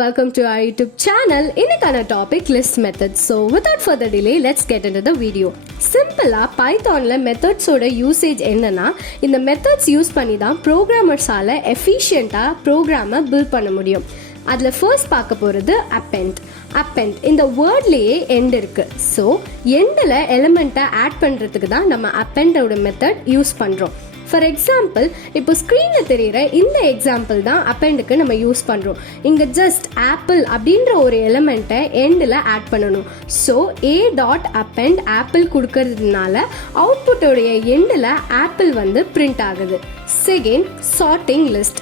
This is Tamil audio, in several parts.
Welcome to our YouTube channel. இன்னைக்கான topic list methods. So without further delay, let's get into the video. Simply Pythonல methods ஓட usage என்னன்னா இந்த methods யூஸ் பண்ணி தான் programmersஆல efficientஆ program build பண்ண முடியும். அதில் first பார்க்க போகிறது append இந்த வேர்ட்லேயே end இருக்கு. ஸோ எண்டில் எலிமெண்ட்டை ஆட் பண்ணுறதுக்கு தான் நம்ம appendோட மெத்தட் யூஸ் பண்ணுறோம். ஃபார் எக்ஸாம்பிள் இப்போ ஸ்க்ரீனில் தெரிகிற இந்த எக்ஸாம்பிள் தான் அப்பெண்டுக்கு நம்ம யூஸ் பண்ணுறோம். இங்கே ஜஸ்ட் ஆப்பிள் அப்படின்ற ஒரு எலிமெண்ட்டை எண்டில் ஆட் பண்ணணும். ஸோ a.append ஆப்பிள் கொடுக்கறதுனால அவுட்புட்டோடைய எண்டில் ஆப்பிள் பிரிண்ட் ஆகுது. Second, sorting list.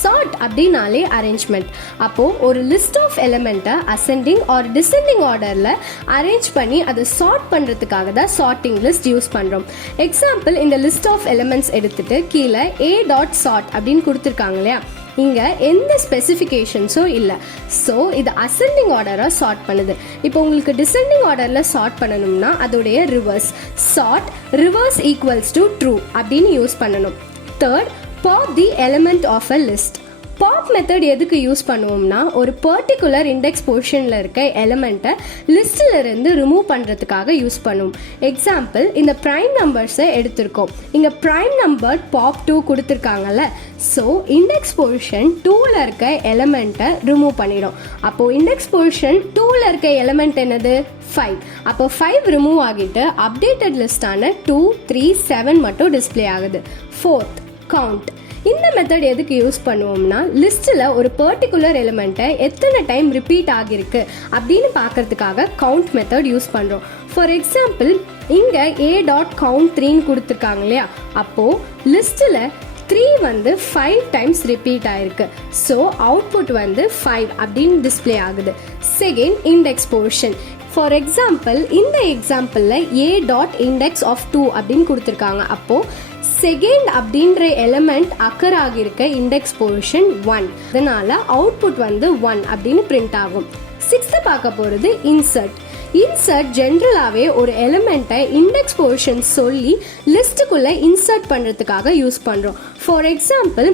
சார்ட் அப்படின்னாலே அரேஞ்ச்மெண்ட். அப்போது ஒரு லிஸ்ட் ஆஃப் எலிமெண்ட்டை அசெண்டிங் ஆர் டிசெண்டிங் ஆர்டரில் அரேஞ்ச் பண்ணி அதை சார்ட் பண்ணுறதுக்காக தான் சார்ட்டிங் லிஸ்ட் யூஸ் பண்ணுறோம். எக்ஸாம்பிள், இந்த லிஸ்ட் ஆஃப் எலிமெண்ட்ஸ் எடுத்துகிட்டு கீழே a.sort அப்படின்னு கொடுத்துருக்காங்க இல்லையா, இங்கே எந்த ஸ்பெசிஃபிகேஷன்ஸும் இல்லை. ஸோ இது அசெண்டிங் ஆர்டராக சார்ட் பண்ணுது. இப்போ உங்களுக்கு டிசெண்டிங் ஆர்டரில் சார்ட் பண்ணணும்னா அதோடைய reverse sort reverse equals to true அப்படின்னு யூஸ் பண்ணணும். Third, pop the element of a list. pop method எதுக்கு யூஸ் பண்ணுவோம்னா ஒரு பர்டிகுலர் இண்டெக்ஸ் பொசிஷனில் இருக்க எலிமெண்ட்டை லிஸ்ட்டில் இருந்து ரிமூவ் பண்ணுறதுக்காக யூஸ் பண்ணுவோம். எக்ஸாம்பிள், இந்த ப்ரைம் நம்பர்ஸை எடுத்திருக்கோம். இங்கே ப்ரைம் நம்பர் pop2 கொடுத்துருக்காங்கல்ல. ஸோ இண்டெக்ஸ் பொசிஷன் 2ல் இருக்க எலிமெண்ட்டை ரிமூவ் பண்ணிடும். அப்போது இண்டெக்ஸ் பொசிஷன் 2ல் இருக்க எலிமெண்ட் என்னது? 5. அப்போ 5 ரிமூவ் ஆகிட்டு அப்டேட்டட் லிஸ்டான 2, 3, 7 மட்டும் டிஸ்பிளே ஆகுது. Fourth, count. இந்த மெத்தட் எதுக்கு யூஸ் பண்ணுவோம்னா லிஸ்ட்டில் ஒரு பர்டிகுலர் எலிமெண்ட்டை எத்தனை டைம் ரிப்பீட் ஆகிருக்கு அப்படின்னு பார்க்கறதுக்காக கவுண்ட் மெத்தட் யூஸ் பண்ணுறோம். ஃபார் எக்ஸாம்பிள், இங்கே a.count3ன்னு கொடுத்துருக்காங்க இல்லையா, அப்போது லிஸ்ட்டில் 3 5 டைம்ஸ் ரிப்பீட் ஆயிருக்கு. ஸோ அவுட்புட் 5 அப்படின்னு டிஸ்பிளே ஆகுது. Second, index position. For example, இந்த எக்ஸாம்பிளில் a.index_2 அப்படின்னு கொடுத்துருக்காங்க. அப்போது செகண்ட் அப்படின்ற எலிமெண்ட் அக்கர் ஆகியிருக்க இண்டெக்ஸ் பொசிஷன் 1, அதனால அவுட்புட் 1 அப்படின்னு பிரிண்ட் ஆகும். சிக்ஸ்த்து பார்க்க போகிறது இன்சர்ட் ஜென்ரலாகவே ஒரு எலிமெண்ட்டை இண்டெக்ஸ் பொசிஷன் சொல்லி லிஸ்ட்டுக்குள்ளே இன்சர்ட் பண்ணுறதுக்காக யூஸ் பண்ணுறோம். ஃபார் எக்ஸாம்பிள்,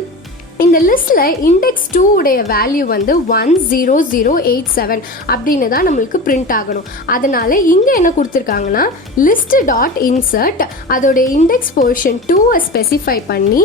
இந்த லிஸ்ட்டில் இண்டெக்ஸ் 2 உடைய வேல்யூ 10087 அப்படின்னு தான் நம்மளுக்கு பிரிண்ட் ஆகணும். அதனால இங்கே என்ன கொடுத்துருக்காங்கன்னா list.insert அதோட இண்டெக்ஸ் பொசிஷன் 2 ஸ்பெசிஃபை பண்ணி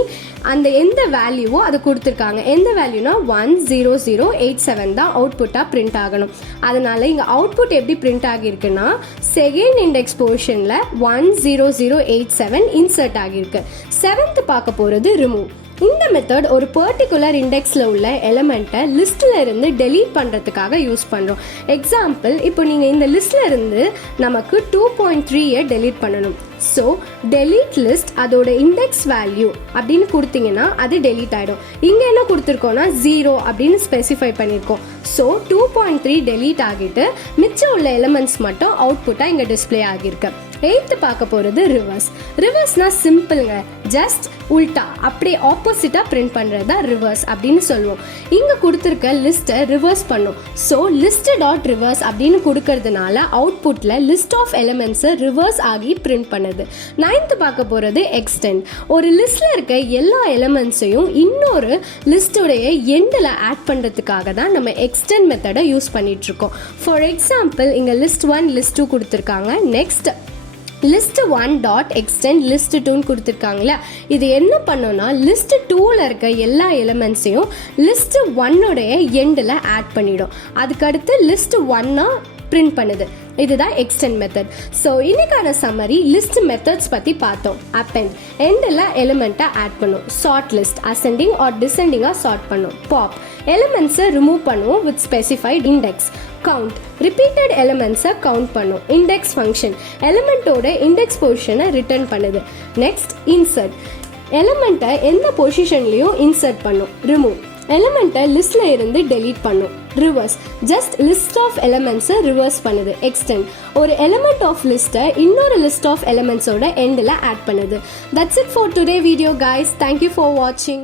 அந்த எந்த வேல்யூவோ அதை கொடுத்துருக்காங்க. எந்த வேல்யூனா 10087 தான் அவுட்புட்டாக பிரிண்ட் ஆகணும். அதனால இங்கே அவுட்புட் எப்படி பிரிண்ட் ஆகியிருக்குன்னா செகண்ட் இண்டெக்ஸ் பொசிஷனில் 10087 இன்சர்ட் ஆகியிருக்கு. செவன்த் பார்க்க போகிறது ரிமூவ். இந்த மெத்தட் ஒரு பர்டிகுலர் இண்டெக்ஸில் உள்ள எலிமெண்ட்டை லிஸ்ட்டில் இருந்து டெலீட் பண்ணுறதுக்காக யூஸ் பண்ணுறோம். எக்ஸாம்பிள், இப்போ நீங்கள் இந்த லிஸ்ட்டில் இருந்து நமக்கு 2.3 டெலீட் பண்ணணும். ஸோ டெலீட் லிஸ்ட் அதோட இண்டெக்ஸ் வேல்யூ அப்படின்னு கொடுத்தீங்கன்னா அது டெலீட் ஆகிடும். இங்கே என்ன கொடுத்துருக்கோன்னா 0 அப்படின்னு ஸ்பெசிஃபை பண்ணியிருக்கோம். ஸோ 2.3 டெலீட் ஆகிட்டு மிச்சம் உள்ள எலிமெண்ட்ஸ் மட்டும் அவுட்புட்டாக இங்கே டிஸ்பிளே ஆகியிருக்கு. எயித்து பார்க்க போகிறது ரிவர்ஸ்னா சிம்பிளுங்க, ஜஸ்ட் உல்டா அப்படியே ஆப்போசிட்டாக பிரிண்ட் பண்ணுறது தான் ரிவர்ஸ் அப்படின்னு சொல்லுவோம். இங்கே கொடுத்துருக்க லிஸ்ட்டை ரிவர்ஸ் பண்ணும். ஸோ list.reverse அப்படின்னு கொடுக்கறதுனால அவுட்புட்டில் லிஸ்ட் ஆஃப் எலிமெண்ட்ஸை ரிவர்ஸ் ஆகி பிரிண்ட் பண்ணுது. நைன்த்து பார்க்க போகிறது எக்ஸ்டெண்ட். ஒரு லிஸ்ட்டில் இருக்க எல்லா எலிமெண்ட்ஸையும் இன்னொரு லிஸ்டோடைய எண்டில் ஆட் பண்ணுறதுக்காக தான் நம்ம எக்ஸ்டெண்ட் மெத்தடை யூஸ் பண்ணிகிட்ருக்கோம். ஃபார் எக்ஸாம்பிள், இங்கே list 1 list 2 கொடுத்துருக்காங்க. நெக்ஸ்ட் list1.extend list2ன்னு கொடுத்துருக்காங்களா. இது என்ன பண்ணோன்னா list 2ல் இருக்க எல்லா எலிமெண்ட்ஸையும் list 1உடைய எண்டில் ஆட் பண்ணிடும். அதுக்கடுத்து list 1 பிரிண்ட் பண்ணுது. இதுதான் எக்ஸ்டெண்ட் மெத்தட். ஸோ இன்னைக்கான சம்மரி லிஸ்ட் மெத்தட்ஸ் பற்றி பார்த்தோம். அப்பெண்ட் எண்டில் எலிமெண்ட்டை ஆட் பண்ணும். சார்ட் லிஸ்ட் அசெண்டிங் ஆர் டிசெண்டிங்காக சார்ட் பண்ணும். பாப் எலிமெண்ட்ஸை ரிமூவ் பண்ணுவோம் with specified index. Count repeated எலிமெண்ட்ஸை கவுண்ட் பண்ணும். இண்டெக்ஸ் ஃபங்க்ஷன் எலிமெண்ட்டோட இண்டெக்ஸ் பொசிஷனை ரிட்டர்ன் பண்ணுது. நெக்ஸ்ட், இன்சர்ட் எலிமெண்ட்டை எந்த பொசிஷன்லையும் இன்சர்ட் பண்ணும். ரிமூவ் எலிமெண்ட்டை லிஸ்ட்டில் இருந்து டெலீட் பண்ணும். ரிவர்ஸ் ஜஸ்ட் லிஸ்ட் ஆஃப் எலிமெண்ட்ஸை ரிவர்ஸ் பண்ணுது. எக்ஸ்டெண்ட் ஒரு எலிமெண்ட் ஆஃப் லிஸ்ட்டை இன்னொரு லிஸ்ட் ஆஃப் எலிமெண்ட்ஸோட எண்டில் ஆட் பண்ணுது. That's it for today video guys. Thank you for வாட்சிங்.